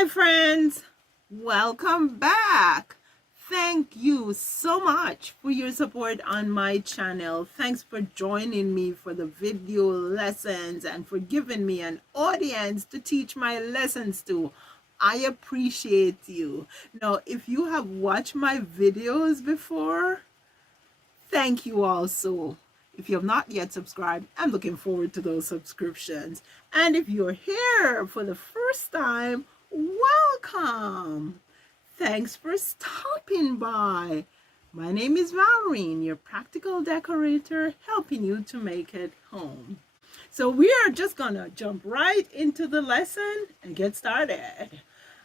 Hi friends, welcome back. Thank you so much for your support on my channel. Thanks for joining me for the video lessons and for giving me an audience to teach my lessons to. I appreciate you. Now, if you have watched my videos before, thank you also. If you have not yet subscribed, I'm looking forward to those subscriptions. And if you're here for the first time, welcome. Thanks for stopping by. My name is Valrine, your practical decorator, helping you to make it home. So we are just gonna jump right into the lesson and get started.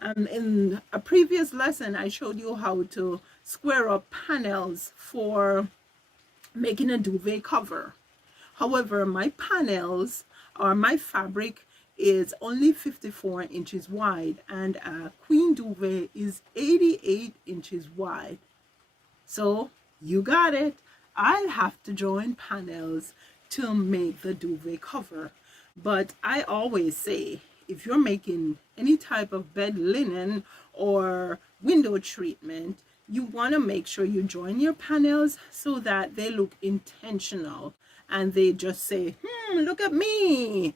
In a previous lesson, I showed you how to square up panels for making a duvet cover. However, my panels or my fabric is only 54 inches wide and a queen duvet is 88 inches wide. So you got it. I'll have to join panels to make the duvet cover. But I always say, if you're making any type of bed linen or window treatment, you want to make sure you join your panels so that they look intentional and they just say, look at me.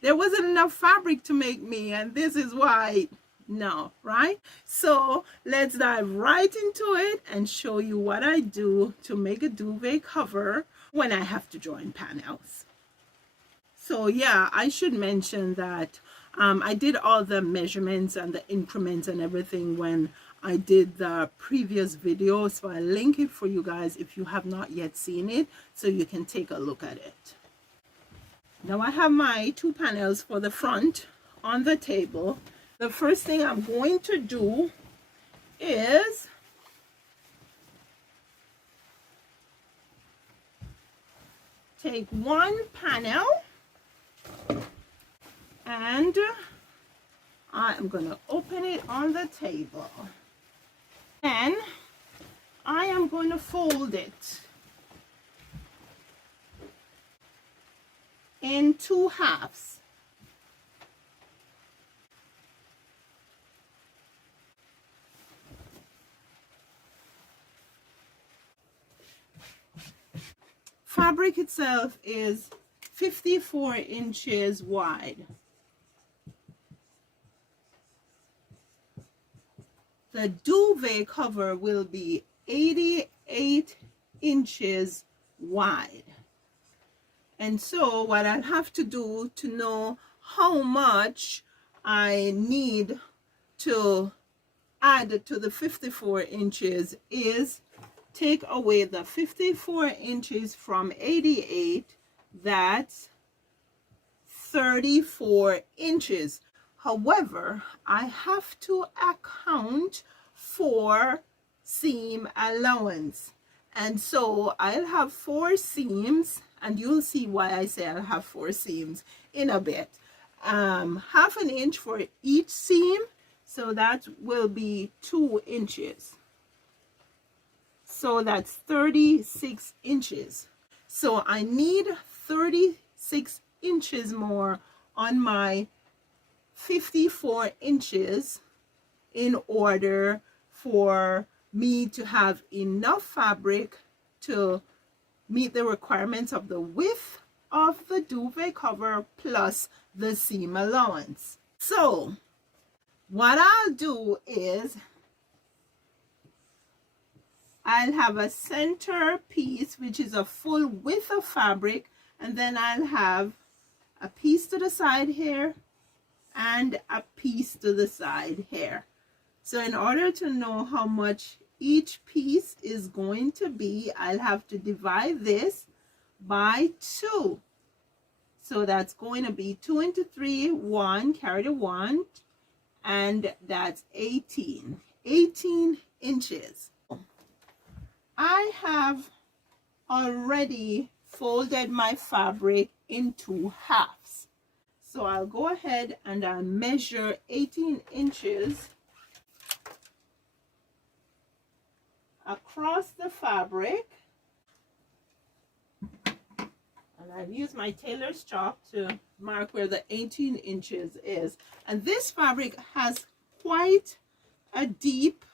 There wasn't enough fabric to make me and this is why. No, right? So let's dive right into it and show you what I do to make a duvet cover when I have to join panels. So yeah, I should mention that I did all the measurements and the increments and everything when I did the previous video. So I'll link it for you guys if you have not yet seen it, so you can take a look at it. Now I have my two panels for the front on the table. The first thing I'm going to do is take one panel and I am going to open it on the table. Then I am going to fold it in two halves. Fabric itself is 54 inches wide. The duvet cover will be 88 inches wide. And so what I'll have to do to know how much I need to add to the 54 inches is take away the 54 inches from 88, that's 34 inches. However, I have to account for seam allowance. And so I'll have 4 seams, and you'll see why I say I'll have 4 seams in a bit. Half an inch for each seam, so that will be 2 inches. So that's 36 inches. So I need 36 inches more on my 54 inches in order for me to have enough fabric to meet the requirements of the width of the duvet cover plus the seam allowance. So what I'll do is I'll have a center piece, which is a full width of fabric, and then I'll have a piece to the side here and a piece to the side here. So in order to know how much each piece is going to be, I'll have to divide this by 2. So that's going to be 2 into 3, 1, carry the 1, and that's 18 inches. I have already folded my fabric in 2 halves. So I'll go ahead and I'll measure 18 inches across the fabric. And I've used my tailor's chalk to mark where the 18 inches is. And this fabric has quite a deep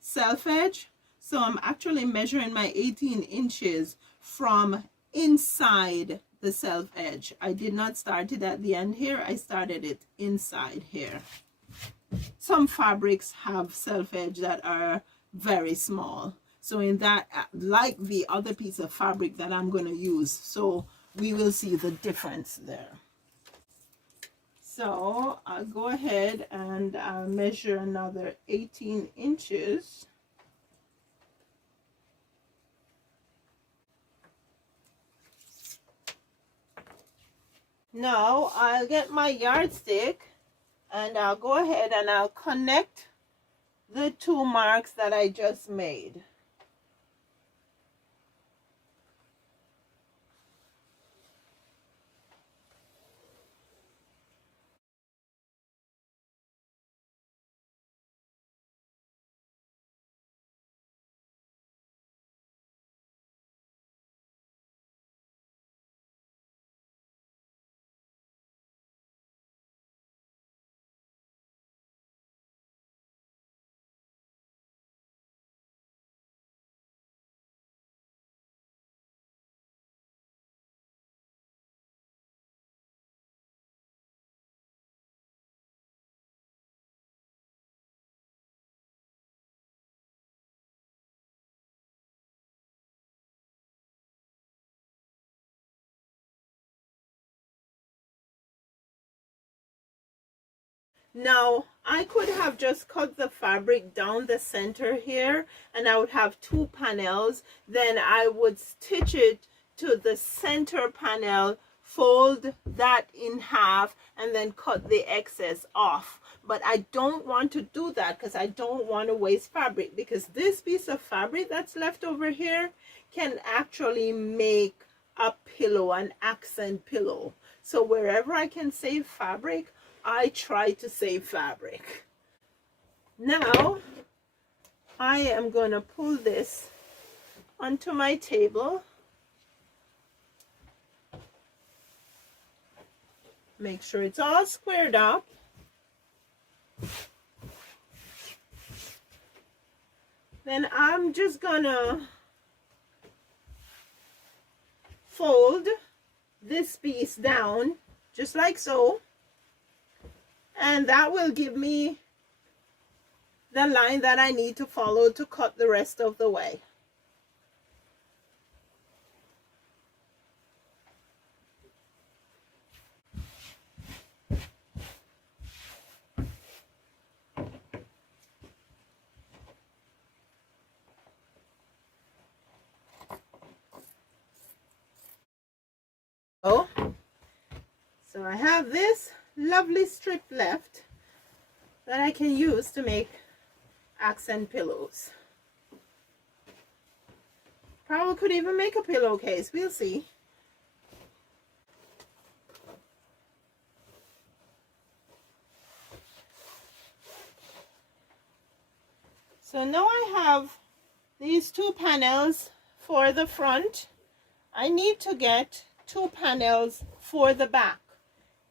self edge. So I'm actually measuring my 18 inches from inside the self edge. I did not start it at the end here. I started it inside here. Some fabrics have self edge that are very small. So in that, like the other piece of fabric that I'm going to use, so we will see the difference there. So I'll go ahead and measure another 18 inches. Now I'll get my yardstick and I'll go ahead and I'll connect the two marks that I just made. Now, I could have just cut the fabric down the center here and I would have two panels. Then I would stitch it to the center panel, fold that in half, and then cut the excess off. But I don't want to do that because I don't want to waste fabric, because this piece of fabric that's left over here can actually make a pillow, an accent pillow. So wherever I can save fabric, I try to save fabric. Now I am going to pull this onto my table. Make sure it's all squared up. Then I'm just gonna fold this piece down just like so. And that will give me the line that I need to follow to cut the rest of the way. So I have this lovely strip left that I can use to make accent pillows. Probably could even make a pillowcase. We'll see. So now I have these two panels for the front. I need to get two panels for the back,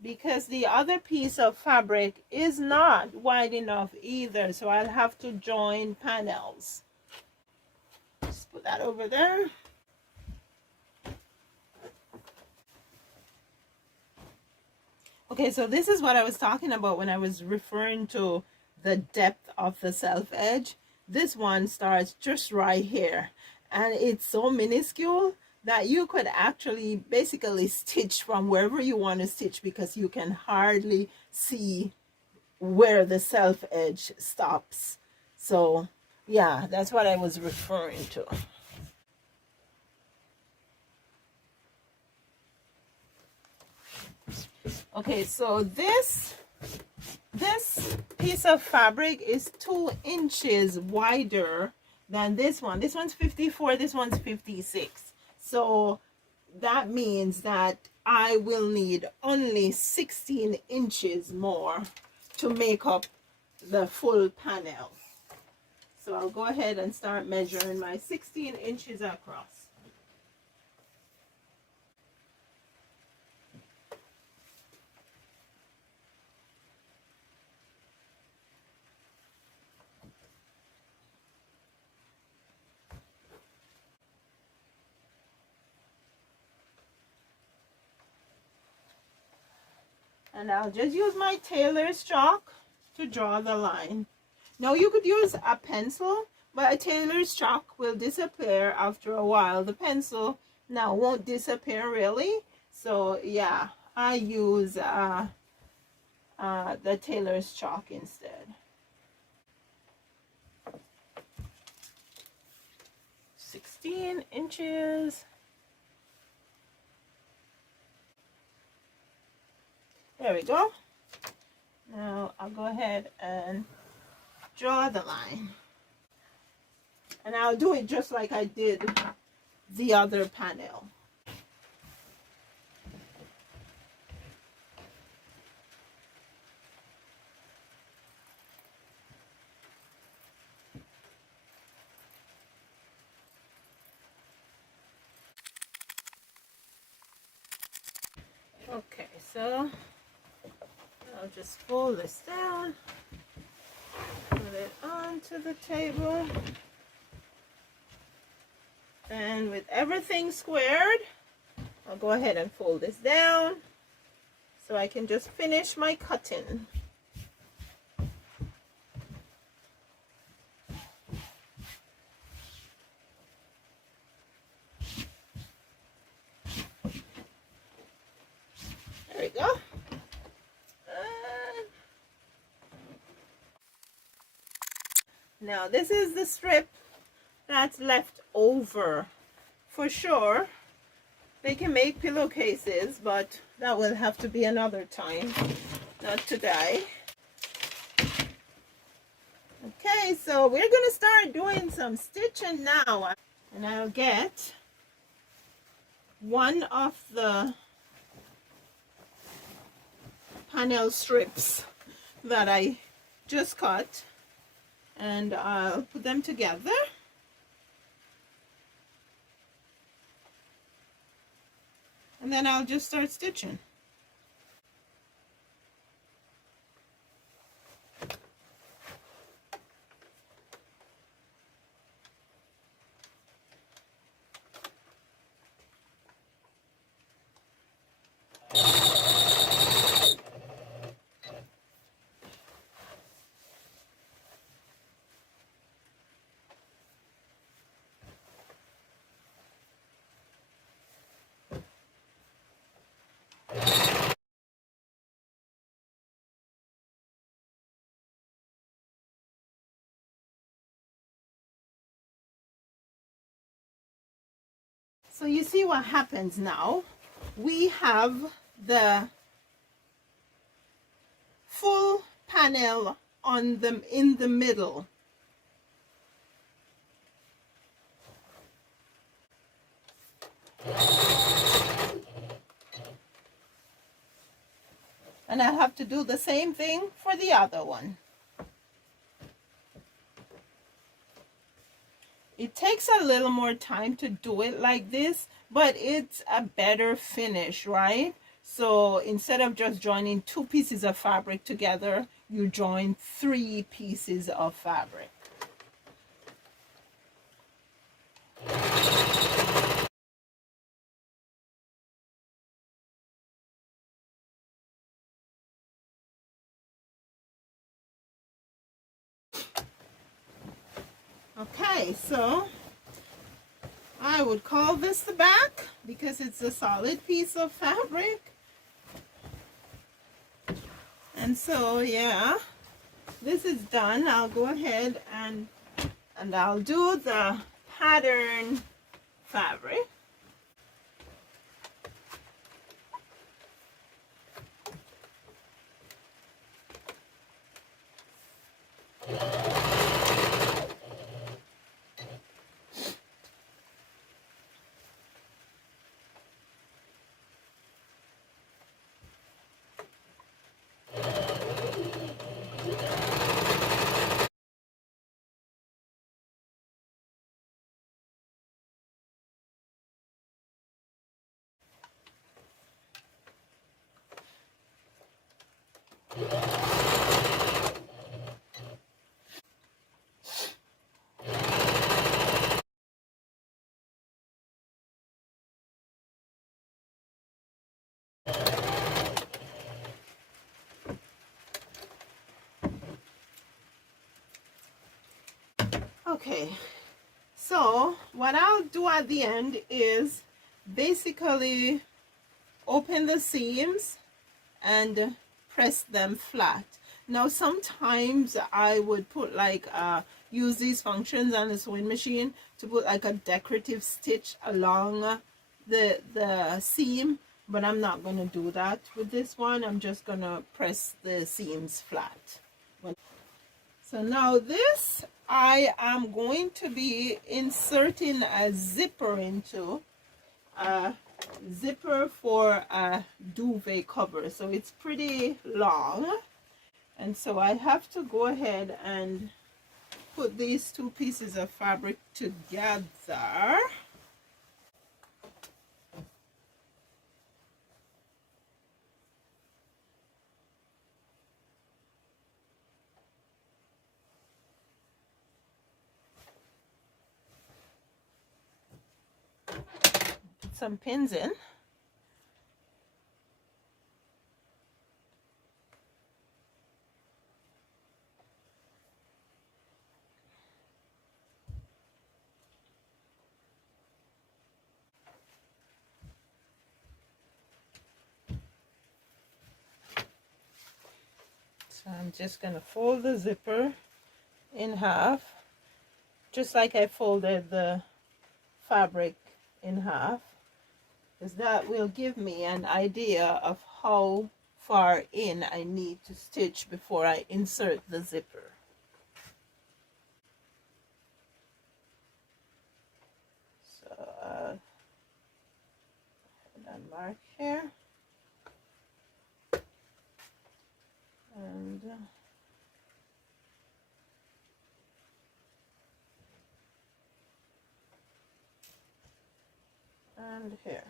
because the other piece of fabric is not wide enough either, so I'll have to join panels. Just put that over there. Okay, so this is what I was talking about when I was referring to the depth of the self edge. This one starts just right here, and it's so minuscule that you could actually basically stitch from wherever you want to stitch, because you can hardly see where the self edge stops. So yeah, that's what I was referring to. Okay, so this piece of fabric is 2 inches wider than this one. This one's 54, this one's 56. So that means that I will need only 16 inches more to make up the full panel. So I'll go ahead and start measuring my 16 inches across. And I'll just use my tailor's chalk to draw the line. Now you could use a pencil, but a tailor's chalk will disappear after a while. The pencil now won't disappear really. So yeah, I use the tailor's chalk instead. 16 inches. There we go. Now I'll go ahead and draw the line. And I'll do it just like I did the other panel. Okay, so I'll just fold this down, put it onto the table, and with everything squared, I'll go ahead and fold this down so I can just finish my cutting. There we go. Now this is the strip that's left over. For sure, they can make pillowcases, but that will have to be another time, not today. Okay, so we're gonna start doing some stitching now. And I'll get one of the panel strips that I just cut, and I'll put them together. And then I'll just start stitching. So you see what happens now. We have the full panel on them in the middle. And I'll have to do the same thing for the other one. It takes a little more time to do it like this, but it's a better finish, right? So instead of just joining 2 pieces of fabric together, you join 3 pieces of fabric. Okay, so I would call this the back because it's a solid piece of fabric. And so, yeah, this is done. I'll go ahead and I'll do the pattern fabric. Okay, so what I'll do at the end is basically open the seams and press them flat. Now sometimes I would put like use these functions on the sewing machine to put like a decorative stitch along the seam, but I'm not going to do that with this one. I'm just going to press the seams flat. So now this I am going to be inserting a zipper into, a zipper for a duvet cover. So it's pretty long, and so I have to go ahead and put these two pieces of fabric together. Put some pins in. So I'm just going to fold the zipper in half, just like I folded the fabric in half, because that will give me an idea of how far in I need to stitch before I insert the zipper. So put a mark here, and here.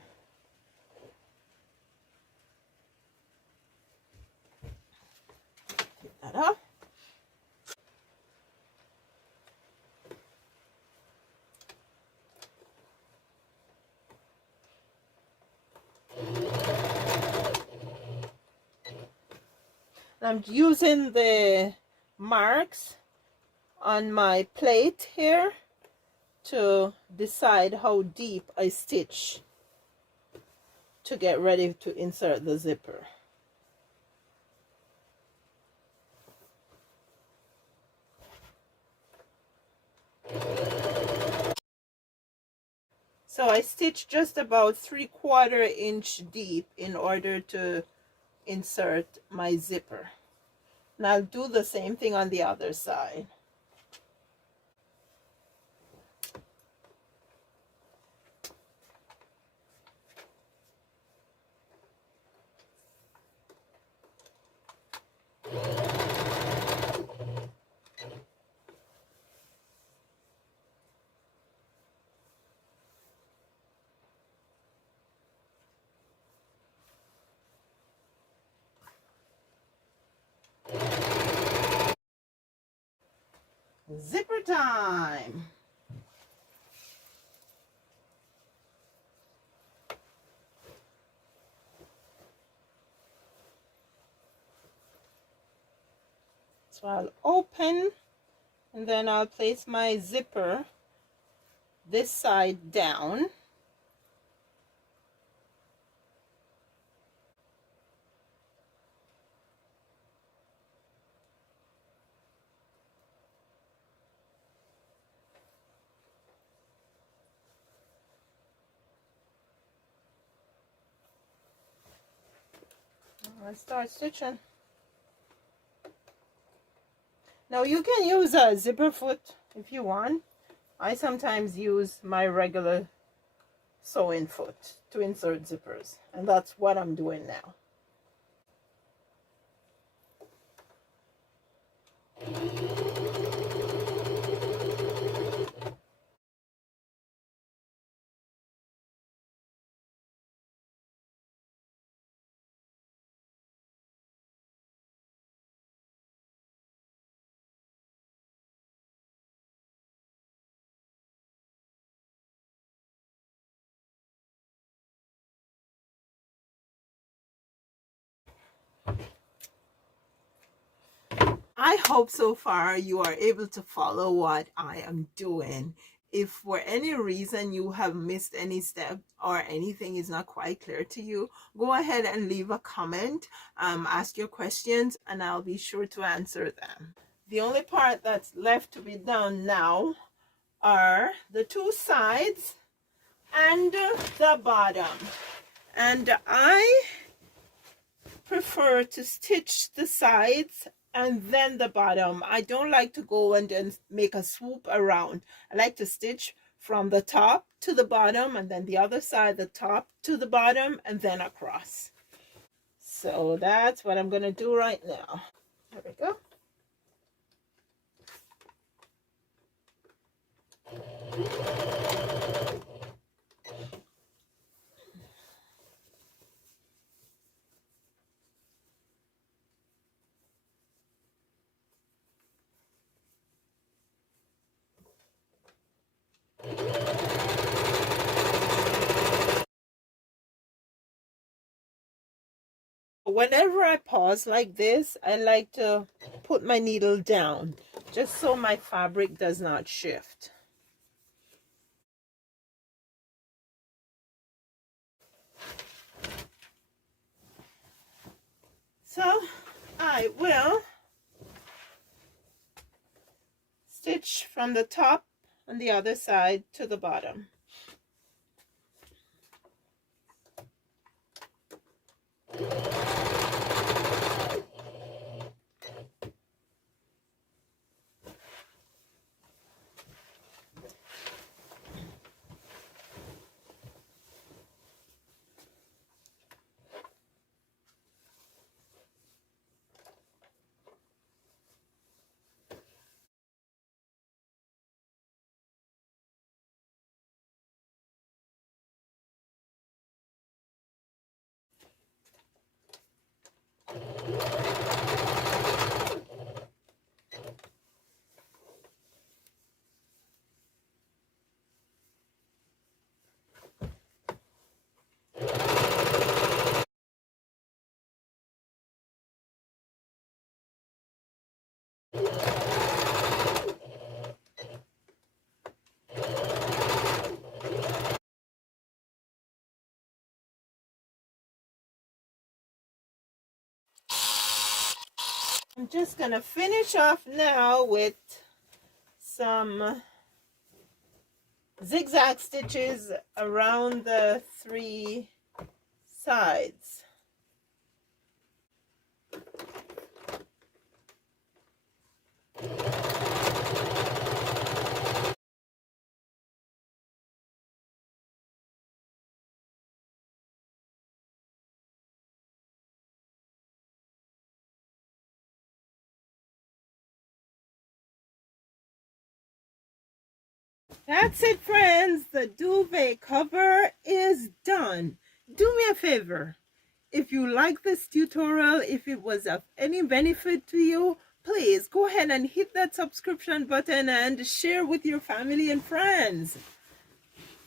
Take that off. I'm using the marks on my plate here to decide how deep I stitch to get ready to insert the zipper. So I stitched just about 3/4 inch deep in order to insert my zipper. And I'll do the same thing on the other side. Zipper time! So I'll open, and then I'll place my zipper this side down. I start stitching. Now you can use a zipper foot if you want. I sometimes use my regular sewing foot to insert zippers, and that's what I'm doing now. I hope so far you are able to follow what I am doing. If for any reason you have missed any step or anything is not quite clear to you, go ahead and leave a comment, ask your questions, and I'll be sure to answer them. The only part that's left to be done now are the two sides and the bottom. And I prefer to stitch the sides and then the bottom. I don't like to go and then make a swoop around. I like to stitch from the top to the bottom and then the other side, the top to the bottom, and then across. So that's what I'm going to do right now. There we go. Whenever I pause like this, I like to put my needle down just so my fabric does not shift. So I will stitch from the top on the other side to the bottom. I'm just going to finish off now with some zigzag stitches around the three sides. That's it, friends. The duvet cover is done. Do me a favor. If you like this tutorial, if it was of any benefit to you, please go ahead and hit that subscription button and share with your family and friends.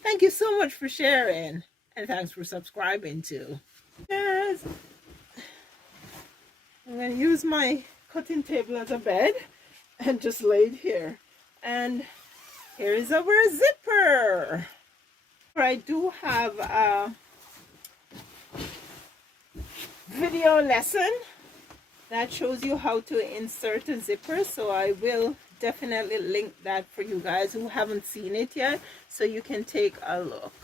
Thank you so much for sharing, and thanks for subscribing too. Yes. I'm going to use my cutting table as a bed and just lay it here. And here is our zipper. I do have a video lesson that shows you how to insert a zipper, so I will definitely link that for you guys who haven't seen it yet, so you can take a look.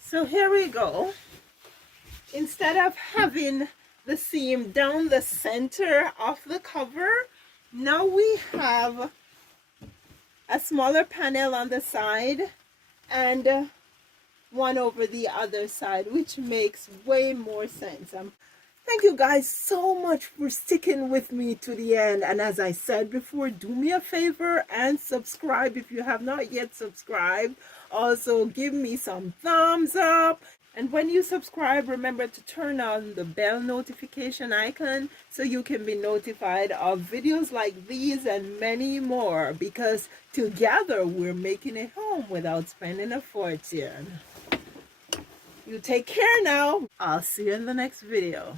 So here we go. Instead of having the seam down the center of the cover, now we have a smaller panel on the side and one over the other side, which makes way more sense. Thank you guys so much for sticking with me to the end. And as I said before, do me a favor and subscribe if you have not yet subscribed. Also, give me some thumbs up. And when you subscribe, remember to turn on the bell notification icon so you can be notified of videos like these and many more, because together we're making a home without spending a fortune. You take care now. I'll see you in the next video.